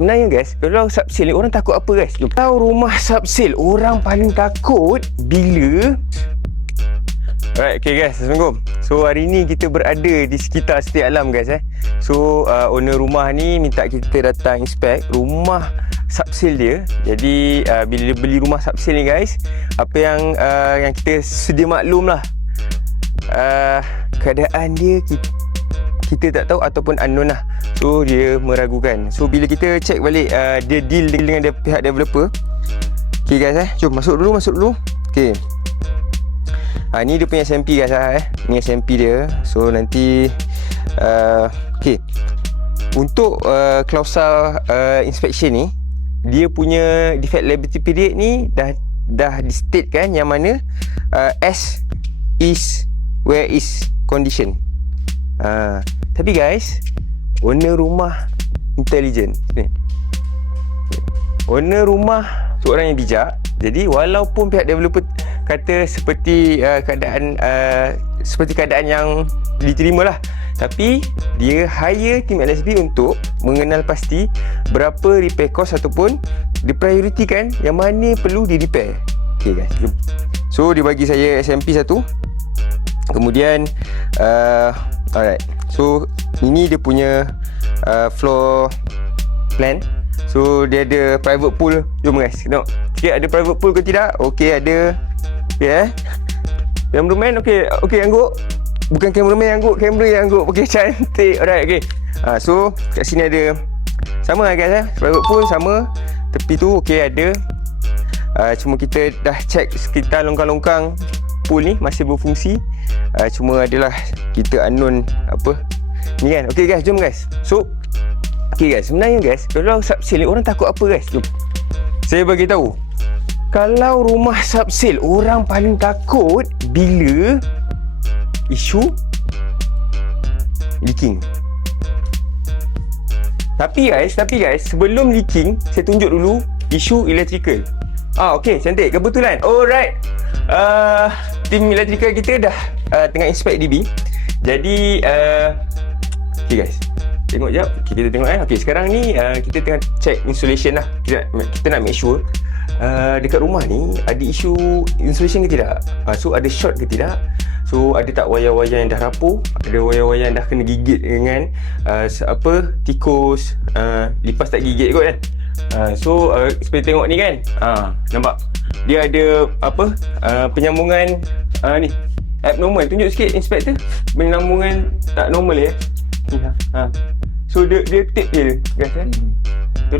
Sebenarnya guys, kalau subsale ni orang takut apa guys? Kalau rumah subsale, orang paling takut bila... Alright, okay guys, Assalamualaikum. So hari ni kita berada di sekitar Setia Alam guys So owner rumah ni minta kita datang inspect rumah subsale dia. Jadi bila dia beli rumah subsale ni guys, apa yang kita sedia maklum lah, keadaan dia kita tak tahu ataupun unknown lah. So dia meragukan. So bila kita check balik dia deal dengan pihak developer. Okay guys jom masuk dulu. Okay, ni dia punya SMP guys ni SMP dia. So nanti okay, untuk klausa inspection ni, dia punya defect liability period ni dah di state kan, yang mana as is where is condition. Tapi guys, owner rumah intelligent ni. Owner rumah seorang yang bijak. Jadi walaupun pihak developer kata seperti keadaan yang diterima lah, tapi dia hire tim LSB untuk mengenal pasti berapa repair cost ataupun diprioritikan yang mana perlu di repair. Okay guys, jom. So dia bagi saya SMP satu. Kemudian alright, so ini dia punya floor plan. So dia ada private pool. Jom guys, tengok sikit ada private pool ke tidak. Okay, ada. Okay cameraman. Okay angguk. Bukan cameraman yang angguk, kamera yang angguk. Okay, cantik. Alright, okay. So kat sini ada sama lah guys private pool sama. Tepi tu okay ada. Cuma kita dah check sekitar longkang-longkang pool ni masih berfungsi. Cuma adalah kita unknown apa ni kan. Okay guys, jom guys. So okay guys, sebenarnya guys, kalau subsale ni orang takut apa guys? Jom saya bagi tahu. Kalau rumah subsale, orang paling takut bila isu leaking. Tapi guys, sebelum leaking, saya tunjuk dulu isu electrical. Okay, cantik. Kebetulan. Alright. Tim electrical kita dah tengah inspect DB. Jadi okay guys, tengok jap. Okay, kita tengok Okay, sekarang ni kita tengah check insulation lah. Kita nak make sure dekat rumah ni ada isu insulation ke tidak. So ada short ke tidak. So ada tak wayar-wayar yang dah rapuh, ada wayar-wayar yang dah kena gigit dengan tikus, lipas tak gigit kot kan. So seperti tengok ni kan, nampak dia ada penyambungan ni abnormal. Tunjuk sikit inspector, penyambungan tak normal ya. So dia tape je guys